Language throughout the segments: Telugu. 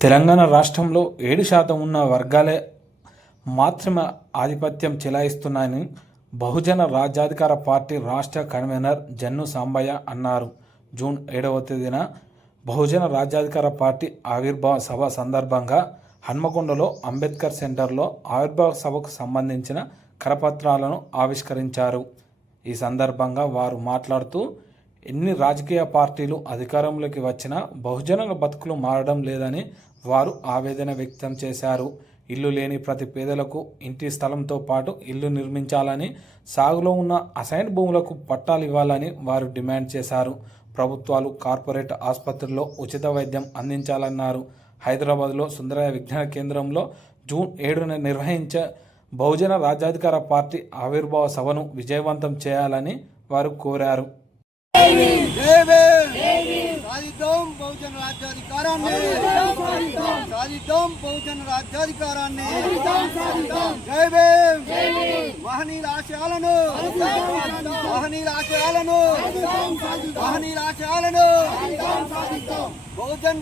తెలంగాణ రాష్ట్రంలో 7% ఉన్న వర్గాలే మాత్రమే ఆధిపత్యం చెలాయిస్తున్నాయని బహుజన రాజ్యాధికార పార్టీ రాష్ట్ర కన్వీనర్ జన్ను సాంబయ్య అన్నారు. జూన్ 7వ తేదీన బహుజన రాజ్యాధికార పార్టీ ఆవిర్భావ సభ సందర్భంగా హన్మకొండలో అంబేద్కర్ సెంటర్లో ఆవిర్భావ సభకు సంబంధించిన కరపత్రాలను ఆవిష్కరించారు. ఈ సందర్భంగా వారు మాట్లాడుతూ, ఎన్ని రాజకీయ పార్టీలు అధికారంలోకి వచ్చినా బహుజనుల బతుకులు మారడం లేదని వారు ఆవేదన వ్యక్తం చేశారు. ఇల్లు లేని ప్రతి పేదలకు ఇంటి స్థలంతో పాటు ఇల్లు నిర్మించాలని, సాగులో ఉన్న అసైన్ భూములకు పట్టాలు ఇవ్వాలని వారు డిమాండ్ చేశారు. ప్రభుత్వాలు కార్పొరేట్ ఆసుపత్రుల్లో ఉచిత వైద్యం అందించాలన్నారు. హైదరాబాద్లో సుందరయ్య విజ్ఞాన కేంద్రంలో జూన్ 7న నిర్వహించే బహుజన రాజ్యాధికార పార్టీ ఆవిర్భావ సభను విజయవంతం చేయాలని వారు కోరారు. సాధిద్దాం బహుజన రాజ్యాధికారాన్ని, సాధిద్దాం బహుజన రాజ్యాధికారాన్ని. జై భీమ్. మహనీయుల ఆశయాలను, మహనీయుల ఆశయాలను, మహనీయుల ఆశయాలను బహుజన్.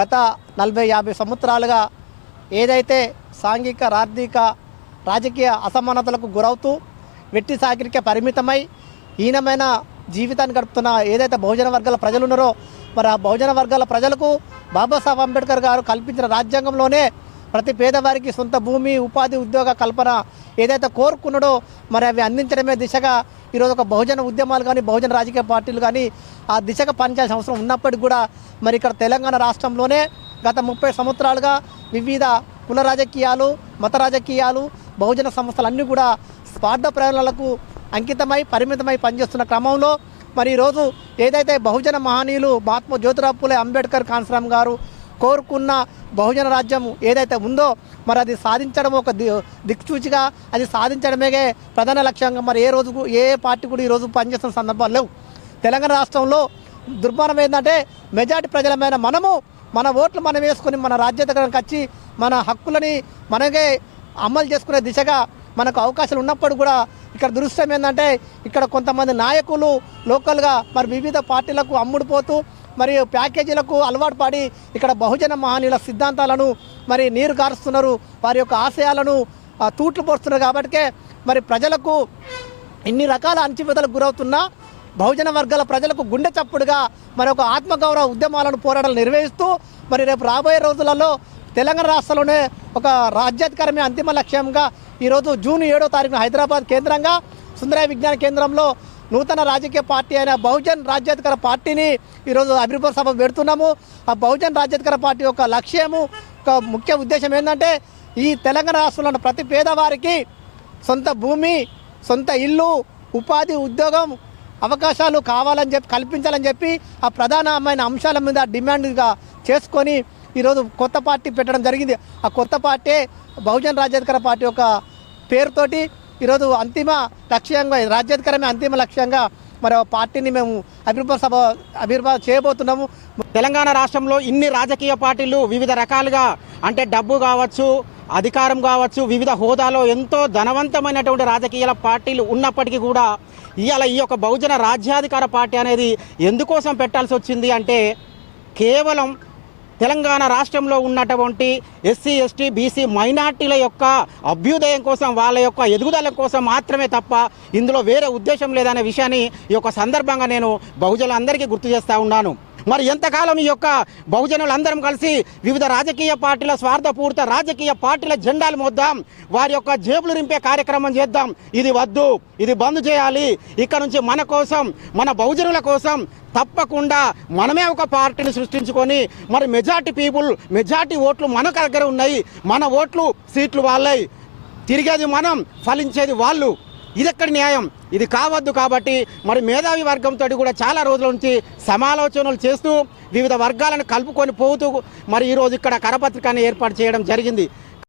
గత 40-50 సంవత్సరాలుగా ఏదైతే సాంఘిక, ఆర్థిక, రాజకీయ అసమానతలకు గురవుతూ వెట్టి సాకిరికే పరిమితమై హీనమైన జీవితాన్ని గడుపుతున్న ఏదైతే బహుజన వర్గాల ప్రజలు ఉన్నారో, మరి ఆ బహుజన వర్గాల ప్రజలకు బాబాసాహెబ్ అంబేద్కర్ గారు కల్పించిన రాజ్యాంగంలోనే ప్రతి పేదవారికి సొంత భూమి, ఉపాధి, ఉద్యోగ కల్పన ఏదైతే కోరుకున్నాడో మరి అవి అందించడమే దిశగా ఈరోజు ఒక బహుజన ఉద్యమాలు కానీ, బహుజన రాజకీయ పార్టీలు కానీ ఆ దిశగా పనిచేయాల్సిన అవసరం ఉన్నప్పటికీ కూడా మరి ఇక్కడ తెలంగాణ రాష్ట్రంలోనే గత 30 సంవత్సరాలుగా వివిధ కుల రాజకీయాలు, మత రాజకీయాలు, బహుజన సంస్థలన్నీ కూడా స్వార్థ ప్రయోజనాలకు అంకితమై పరిమితమై పనిచేస్తున్న క్రమంలో మరి ఈరోజు ఏదైతే బహుజన మహనీయులు మహాత్మా జ్యోతిరావు పూలే అంబేద్కర్ కాన్సరామ్ గారు కోరుకున్న బహుజన రాజ్యం ఏదైతే ఉందో మరి అది సాధించడం ఒక దిక్సూచిగా అది సాధించడమే ప్రధాన లక్ష్యంగా మరి ఏ పార్టీ కూడా ఈరోజు పనిచేస్తున్న సందర్భాలు లేవు. తెలంగాణ రాష్ట్రంలో దుర్మానం ఏంటంటే మెజార్టీ ప్రజలమైన మనము మన ఓట్లు మనం వేసుకొని మన రాజ్యాధికారానికి వచ్చి మన హక్కులని మనకే అమలు చేసుకునే దిశగా మనకు అవకాశాలు ఉన్నప్పుడు కూడా ఇక్కడ దురదృష్టం ఏంటంటే ఇక్కడ కొంతమంది నాయకులు లోకల్గా మరి వివిధ పార్టీలకు అమ్ముడుపోతూ మరియు ప్యాకేజీలకు అలవాటు పడి ఇక్కడ బహుజన మహనీయుల సిద్ధాంతాలను మరి నీరు గారుస్తున్నారు, వారి యొక్క ఆశయాలను తూట్లు పోస్తున్నారు. కాబట్టికే మరి ప్రజలకు ఇన్ని రకాల అణచివేతలకు గురవుతున్నా బహుజన వర్గాల ప్రజలకు గుండె చప్పుడుగా మరి ఒక ఆత్మగౌరవ ఉద్యమాలను పోరాటాలు నిర్వహిస్తూ మరి రేపు రాబోయే రోజులలో తెలంగాణ రాష్ట్రంలోనే ఒక రాజ్యాధికారమే అంతిమ లక్ష్యంగా ఈరోజు జూన్ 7వ తారీఖున హైదరాబాద్ కేంద్రంగా సుందరయ్య విజ్ఞాన కేంద్రంలో నూతన రాజకీయ పార్టీ అయిన బహుజన్ రాజ్యాధికార పార్టీని ఈరోజు ఆవిర్భావ సభ పెడుతున్నాము. ఆ బహుజన్ రాజ్యాధికార పార్టీ యొక్క లక్ష్యము, ఒక ముఖ్య ఉద్దేశం ఏంటంటే ఈ తెలంగాణ రాష్ట్రంలో ఉన్న ప్రతి పేదవారికి సొంత భూమి, సొంత ఇల్లు, ఉపాధి, ఉద్యోగం అవకాశాలు కావాలని చెప్పి కల్పించాలని చెప్పి ఆ ప్రధానమైన అంశాల మీద డిమాండ్గా చేసుకొని ఈరోజు కొత్త పార్టీ పెట్టడం జరిగింది. ఆ కొత్త పార్టీ బహుజన రాజ్యాధికార పార్టీ యొక్క పేరుతోటి ఈరోజు అంతిమ లక్ష్యంగా రాజ్యాధికారమే అంతిమ లక్ష్యంగా మరి పార్టీని మేము ఆవిర్భావం చేయబోతున్నాము. తెలంగాణ రాష్ట్రంలో ఇన్ని రాజకీయ పార్టీలు వివిధ రకాలుగా అంటే డబ్బు కావచ్చు, అధికారం కావచ్చు, వివిధ హోదాలో ఎంతో ధనవంతమైనటువంటి రాజకీయ పార్టీలు ఉన్నప్పటికీ కూడా ఇవాళ ఈ యొక్క బహుజన రాజ్యాధికార పార్టీ అనేది ఎందుకోసం పెట్టాల్సి వచ్చింది అంటే కేవలం తెలంగాణ రాష్ట్రంలో ఉన్నటువంటి ఎస్సీ, ఎస్టీ, బీసీ మైనార్టీల యొక్క అభ్యుదయం కోసం, వాళ్ళ యొక్క ఎదుగుదల కోసం మాత్రమే తప్ప ఇందులో వేరే ఉద్దేశం లేదనే విషయాన్ని ఈ యొక్క సందర్భంగా నేను బహుజనులందరికీ గుర్తు చేస్తూ ఉన్నాను. మరి ఎంతకాలం ఈ యొక్క బహుజనులందరం కలిసి వివిధ రాజకీయ పార్టీల స్వార్థపూరిత రాజకీయ పార్టీల జెండాలు మోద్దాం, వారి యొక్క జేబులు నింపే కార్యక్రమం చేద్దాం. ఇది వద్దు, ఇది బంద్ చేయాలి. ఇక్కడ నుంచి మన కోసం, మన బహుజనుల కోసం తప్పకుండా మనమే ఒక పార్టీని సృష్టించుకొని మరి మెజార్టీ ఓట్లు మన దగ్గర ఉన్నాయి, మన ఓట్లు సీట్లు వాళ్ళై, తిరిగేది మనం, ఫలించేది వాళ్ళు. ఇది ఎక్కడి న్యాయం? ఇది కావద్దు. కాబట్టి మరి మేధావి వర్గంతో కూడా చాలా రోజుల నుంచి సమాలోచనలు చేస్తూ వివిధ వర్గాలను కలుపుకొని పోతూ మరి ఈరోజు ఇక్కడ కరపత్రికను ఏర్పాటు చేయడం జరిగింది.